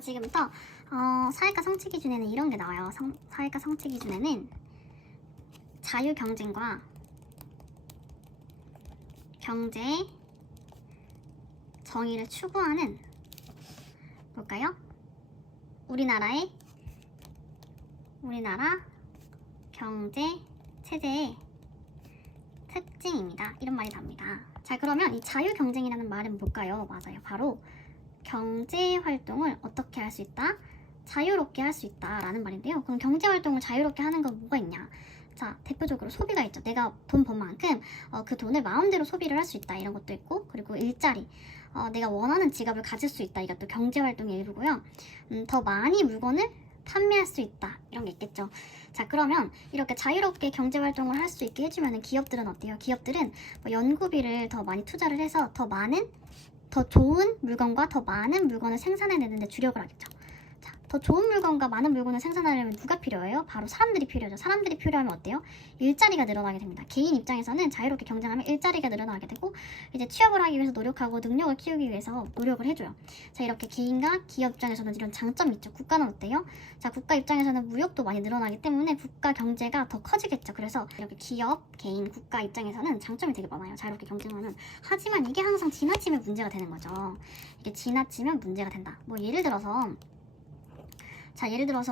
지금부터 사회과 성취 기준에는 이런 게 나와요. 사회과 성취 기준에는 자유 경쟁과 경제 정의를 추구하는 뭘까요? 우리나라 경제 체제의 특징입니다. 이런 말이 나옵니다. 자, 그러면 이 자유 경쟁이라는 말은 뭘까요? 맞아요. 바로 경제 활동을 어떻게 할 수 있다? 자유롭게 할 수 있다 라는 말인데요. 그럼 경제 활동을 자유롭게 하는 건 뭐가 있냐? 자, 대표적으로 소비가 있죠. 내가 돈 번 만큼 그 돈을 마음대로 소비를 할 수 있다, 이런 것도 있고, 그리고 일자리, 내가 원하는 지갑을 가질 수 있다, 이것도 경제 활동의 일부고요. 더 많이 물건을 판매할 수 있다, 이런 게 있겠죠. 자, 그러면 이렇게 자유롭게 경제 활동을 할 수 있게 해주면 기업들은 어때요? 기업들은 연구비를 더 많이 투자를 해서 더 좋은 물건과 더 많은 물건을 생산해내는 데 주력을 하겠죠. 자, 더 좋은 물건과 많은 물건을 생산하려면 누가 필요해요? 바로 사람들이 필요하죠. 사람들이 필요하면 어때요? 일자리가 늘어나게 됩니다. 개인 입장에서는 자유롭게 경쟁하면 일자리가 늘어나게 되고, 이제 취업을 하기 위해서 노력하고 능력을 키우기 위해서 노력을 해줘요. 자, 이렇게 개인과 기업 입장에서는 이런 장점이 있죠. 국가는 어때요? 자, 국가 입장에서는 무역도 많이 늘어나기 때문에 국가 경제가 더 커지겠죠. 그래서 이렇게 기업, 개인, 국가 입장에서는 장점이 되게 많아요. 자유롭게 경쟁하면. 하지만 이게 항상 지나치면 문제가 되는 거죠. 이게 지나치면 문제가 된다. 뭐 예를 들어서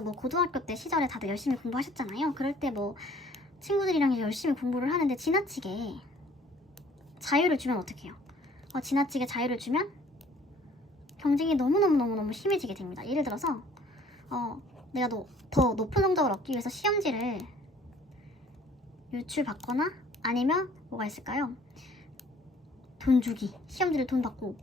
뭐 고등학교 때 시절에 다들 열심히 공부하셨잖아요. 그럴 때 뭐 친구들이랑 열심히 공부를 하는데 지나치게 자유를 주면 어떡해요? 지나치게 자유를 주면 경쟁이 너무너무 심해지게 됩니다. 예를 들어서 내가 더 높은 성적을 얻기 위해서 시험지를 유출받거나, 아니면 뭐가 있을까요? 돈 주기, 시험지를 돈 받고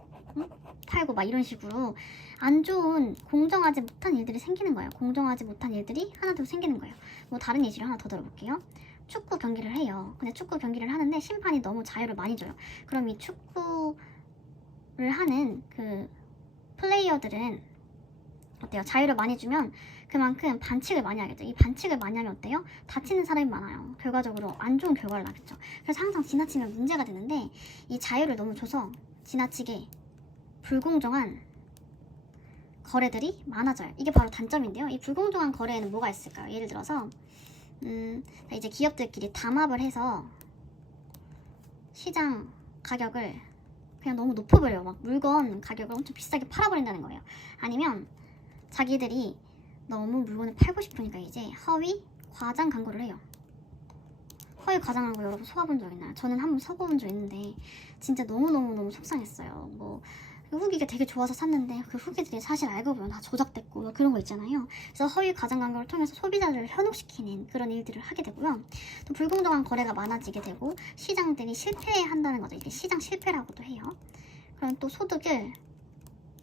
팔고 막 이런 식으로 안 좋은, 공정하지 못한 일들이 생기는 거예요. 공정하지 못한 일들이 하나둘 생기는 거예요. 뭐 다른 예시를 하나 더 들어볼게요. 축구 경기를 해요. 근데 축구 경기를 하는데 심판이 너무 자유를 많이 줘요. 그럼 이 축구를 하는 그 플레이어들은 어때요? 자유를 많이 주면 그만큼 반칙을 많이 하겠죠. 이 반칙을 많이 하면 어때요? 다치는 사람이 많아요. 결과적으로 안 좋은 결과를 나겠죠. 그래서 항상 지나치면 문제가 되는데, 이 자유를 너무 줘서 지나치게 불공정한 거래들이 많아져요. 이게 바로 단점인데요. 이 불공정한 거래에는 뭐가 있을까요? 예를 들어서 이제 기업들끼리 담합을 해서 시장 가격을 그냥 너무 높여버려요. 막 물건 가격을 엄청 비싸게 팔아버린다는 거예요. 아니면 자기들이 너무 물건을 팔고 싶으니까 이제 허위 과장 광고를 해요. 허위 과장 광고 여러분 속아본 적 있나요? 저는 한번 속아본 적 있는데 진짜 너무 속상했어요. 뭐 후기가 되게 좋아서 샀는데 그 후기들이 사실 알고 보면 다 조작됐고 뭐 그런 거 있잖아요. 그래서 허위 과장 광고를 통해서 소비자를 현혹시키는 그런 일들을 하게 되고요. 또 불공정한 거래가 많아지게 되고 시장들이 실패한다는 거죠. 이게 시장 실패라고도 해요. 그럼 또 소득을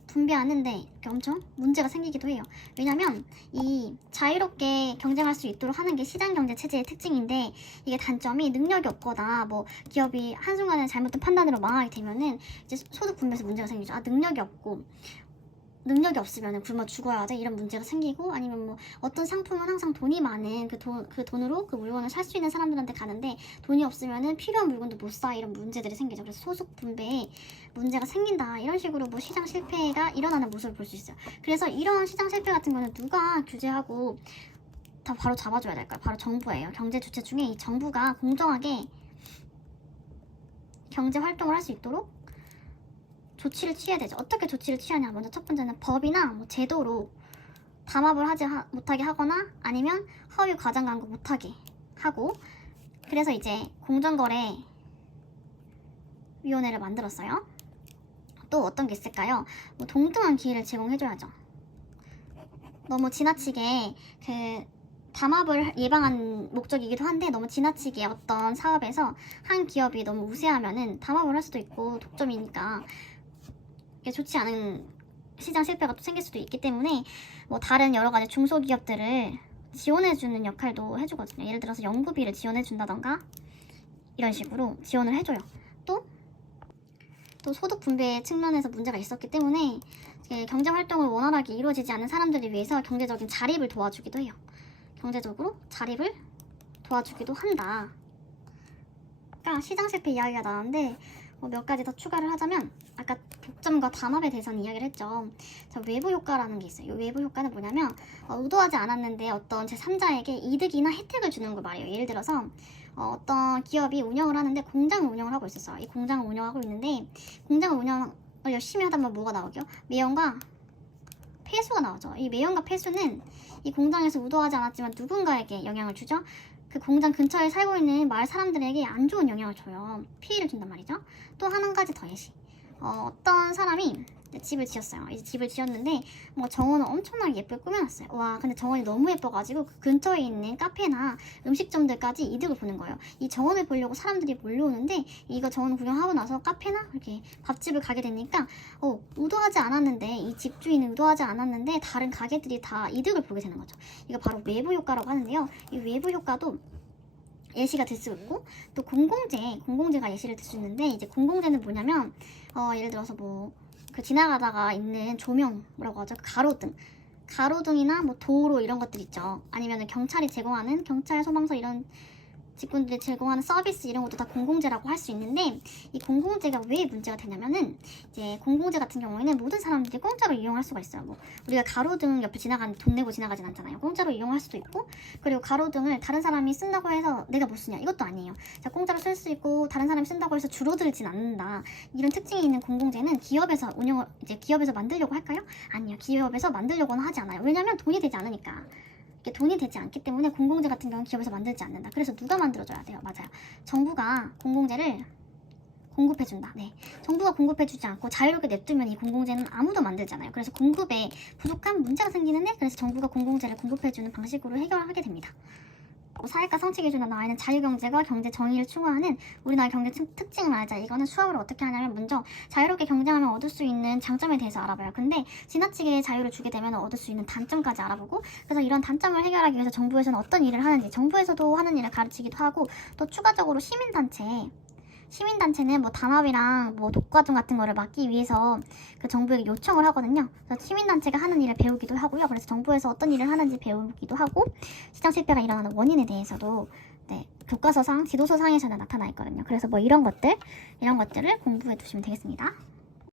분배하는데 이렇게 엄청 문제가 생기기도 해요. 왜냐면 이 자유롭게 경쟁할 수 있도록 하는 게 시장경제 체제의 특징인데, 이게 단점이 능력이 없거나 뭐 기업이 한순간에 잘못된 판단으로 망하게 되면은 이제 소득 분배에서 문제가 생기죠. 능력이 없으면 굶어 죽어야 돼, 이런 문제가 생기고, 아니면 뭐 어떤 상품은 항상 돈이 많은 그 돈으로 그 물건을 살 수 있는 사람들한테 가는데 돈이 없으면은 필요한 물건도 못 사, 이런 문제들이 생기죠. 그래서 소득 분배에 문제가 생긴다, 이런 식으로 뭐 시장 실패가 일어나는 모습을 볼 수 있어요. 그래서 이런 시장 실패 같은 거는 누가 규제하고 다 바로 잡아줘야 될까요? 바로 정부예요. 경제 주체 중에 이 정부가 공정하게 경제 활동을 할 수 있도록 조치를 취해야 되죠. 어떻게 조치를 취하냐? 먼저 첫 번째는 법이나 뭐 제도로 담합을 못하게 하거나, 아니면 허위 과장 광고 못하게 하고, 그래서 이제 공정거래위원회를 만들었어요. 또 어떤 게 있을까요? 뭐 동등한 기회를 제공해줘야죠. 너무 지나치게 그 담합을 예방한 목적이기도 한데, 너무 지나치게 어떤 사업에서 한 기업이 너무 우세하면은 담합을 할 수도 있고, 독점이니까 이게 좋지 않은 시장 실패가 또 생길 수도 있기 때문에 뭐 다른 여러 가지 중소기업들을 지원해주는 역할도 해주거든요. 예를 들어서 연구비를 지원해준다던가 이런 식으로 지원을 해줘요. 또 소득 분배 측면에서 문제가 있었기 때문에 경제 활동을 원활하게 이루어지지 않는 사람들을 위해서 경제적인 자립을 도와주기도 해요. 경제적으로 자립을 도와주기도 한다. 그러니까 시장 실패 이야기가 나왔는데 몇 가지 더 추가를 하자면 아까 독점과 담합에 대해서는 이야기를 했죠. 자, 외부 효과라는 게 있어요. 이 외부 효과는 뭐냐면 의도하지 않았는데 어떤 제3자에게 이득이나 혜택을 주는 걸 말해요. 예를 들어서 어떤 기업이 운영을 하는데 공장을 운영을 하고 있었어요. 이 공장을 운영하고 있는데 공장을 운영을 열심히 하다 보면 뭐가 나오죠? 매연과 폐수가 나오죠. 이 매연과 폐수는 이 공장에서 의도하지 않았지만 누군가에게 영향을 주죠. 그 공장 근처에 살고 있는 마을 사람들에게 안 좋은 영향을 줘요. 피해를 준단 말이죠. 또 한 가지 더 예시. 어떤 사람이 집을 지었어요. 이제 집을 지었는데 뭐 정원을 엄청나게 예쁘게 꾸며놨어요. 와, 근데 정원이 너무 예뻐가지고 그 근처에 있는 카페나 음식점들까지 이득을 보는 거예요. 이 정원을 보려고 사람들이 몰려오는데 이거 정원 구경하고 나서 카페나 이렇게 밥집을 가게 되니까 의도하지 않았는데 이 집주인은 의도하지 않았는데 다른 가게들이 다 이득을 보게 되는 거죠. 이거 바로 외부 효과라고 하는데요. 이 외부 효과도 예시가 될 수 있고 또 공공재가 예시를 들 수 있는데 이제 공공재는 뭐냐면 예를 들어서 뭐 그 지나가다가 있는 조명 뭐라고 하죠? 가로등이나 뭐 도로 이런 것들 있죠. 아니면 경찰이 제공하는 경찰 소방서 이런 직군들이 제공하는 서비스 이런 것도 다 공공재라고 할 수 있는데 이 공공재가 왜 문제가 되냐면은 이제 공공재 같은 경우에는 모든 사람들이 공짜로 이용할 수가 있어요. 뭐 우리가 가로등 옆에 지나가는 돈 내고 지나가진 않잖아요. 공짜로 이용할 수도 있고 그리고 가로등을 다른 사람이 쓴다고 해서 내가 못 쓰냐 이것도 아니에요. 자, 공짜로 쓸 수 있고 다른 사람이 쓴다고 해서 줄어들진 않는다. 이런 특징이 있는 공공재는 기업에서 만들려고 할까요? 아니요. 기업에서 만들려고는 하지 않아요. 왜냐면 돈이 되지 않으니까. 이게 돈이 되지 않기 때문에 공공재 같은 경우는 기업에서 만들지 않는다. 그래서 누가 만들어줘야 돼요? 맞아요. 정부가 공공재를 공급해준다. 네. 정부가 공급해주지 않고 자유롭게 냅두면 이 공공재는 아무도 만들잖아요. 그래서 공급에 부족한 문제가 생기는데 그래서 정부가 공공재를 공급해주는 방식으로 해결하게 됩니다. 사회과 성취 기준으로 나와 있는 자유경제가 경제 정의를 추구하는 우리나라 경제 특징을 알자. 이거는 수업을 어떻게 하냐면 먼저 자유롭게 경쟁하면 얻을 수 있는 장점에 대해서 알아봐요. 근데 지나치게 자유를 주게 되면 얻을 수 있는 단점까지 알아보고 그래서 이런 단점을 해결하기 위해서 정부에서는 어떤 일을 하는지 정부에서도 하는 일을 가르치기도 하고 또 추가적으로 시민단체는 뭐 담합이랑 뭐 독과점 같은 거를 막기 위해서 그 정부에게 요청을 하거든요. 그래서 시민단체가 하는 일을 배우기도 하고요. 그래서 정부에서 어떤 일을 하는지 배우기도 하고 시장 실패가 일어나는 원인에 대해서도 교과서상, 지도서상에서는 나타나 있거든요. 그래서 뭐 이런 것들을 공부해 두시면 되겠습니다.